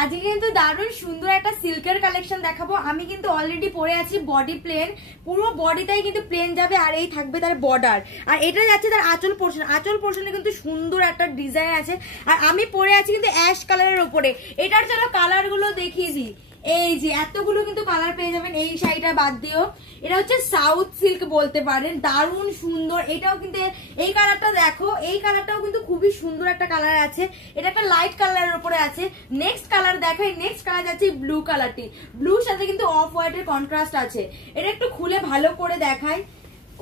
আজকে কিন্তু দারুণ সুন্দর একটা সিল্কের কালেকশন দেখাবো। আমি কিন্তু অলরেডি পরে আছি বডি প্লেন, পুরো বডিটাই কিন্তু প্লেন যাবে, আর এই থাকবে তার বর্ডার, আর এটা যাচ্ছে তার আঁচল পোর্শন। আঁচল পোর্শনে কিন্তু সুন্দর একটা ডিজাইন আছে, আর আমি পরে আছি কিন্তু অ্যাশ কালারের উপরে। এটার চলো কালার গুলো দেখিয়ে দিই। এই যে এতগুলো কিন্তু কালার পেয়ে যাবেন এই শাড়িটা বাদ দিও। এটা হচ্ছে সাউথ সিল্ক বলতে পারেন, দারুণ সুন্দর। এটাও কিন্তু এই কালারটা দেখো, এই কালারটাও কিন্তু খুবই সুন্দর একটা কালার আছে। এটা একটা লাইট কালারের উপরে আছে। নেক্সট কালার দেখাই, নেক্সট কালার যাচ্ছে ব্লু কালারটি। ব্লুর সাথে কিন্তু অফ হোয়াইটের কন্ট্রাস্ট আছে। এটা একটু খুলে ভালো করে দেখাই।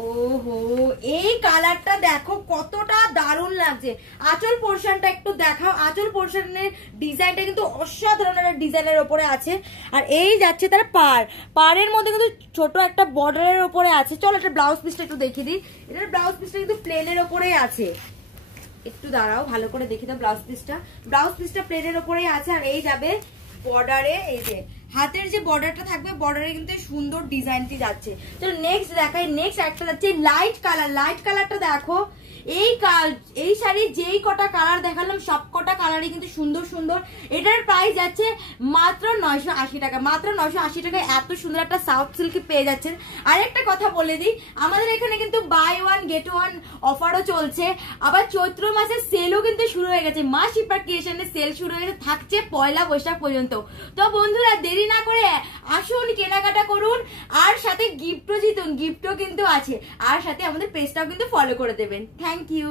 ওহো, এই কালারটা দেখো কতটা দারুণ লাগছে। আঁচল পোর্শনটা একটু দেখাও। আঁচল পোর্শনের ডিজাইনটা কিন্তু অসাধারণ একটা ডিজাইনের উপরে আছে। আর এই যাচ্ছে তার পাড়ের মধ্যে কিন্তু ছোট একটা বর্ডারের উপরে আছে। চলো এটা ব্লাউজ পিসটা একটু দেখিয়ে দিই। এটার ব্লাউজ পিসটা কিন্তু প্লেনের উপরেই আছে। একটু দাঁড়াও, ভালো করে দেখি দাও ব্লাউজ পিসটা। ব্লাউজ পিসটা প্লেনের উপরেই আছে। আর এই যাবে বর্ডারে, এই যে হাতের যে বর্ডারটা থাকবে, বর্ডারে কিন্তু সুন্দর ডিজাইনটি যাচ্ছে। চলো নেক্সট দেখাই। নেক্সট একটা যাচ্ছে লাইট কালার। লাইট কালারটা দেখো, এই শাড়ির যেই কটা কালার দেখালাম সব কটা কালারই কিন্তু সুন্দর সুন্দর। এটার প্রাইস যাচ্ছে মাত্র 980 টাকা। মাত্র 980 টাকায় এত সুন্দর একটা সাউথ সিল্কি পেয়ে যাচ্ছেন। আরেকটা কথা বলে দিই, আমাদের এখানে কিন্তু বাই ওয়ান গেট ওয়ান অফারও চলছে। আবার চৈত্র মাসের সেলও কিন্তু শুরু হয়ে গেছে। মা শিপ্রা ক্রিয়েশনের সেল শুরু হয়ে গেছে, থাকছে পয়লা বৈশাখ পর্যন্ত। তো বন্ধুরা দেরি না করে আসুন, কেনাকাটা করুন, আর সাথে গিফটও জিতুন। গিফটও কিন্তু আছে, আর সাথে আমাদের পেজটাও কিন্তু ফলো করে দেবেন। Thank you.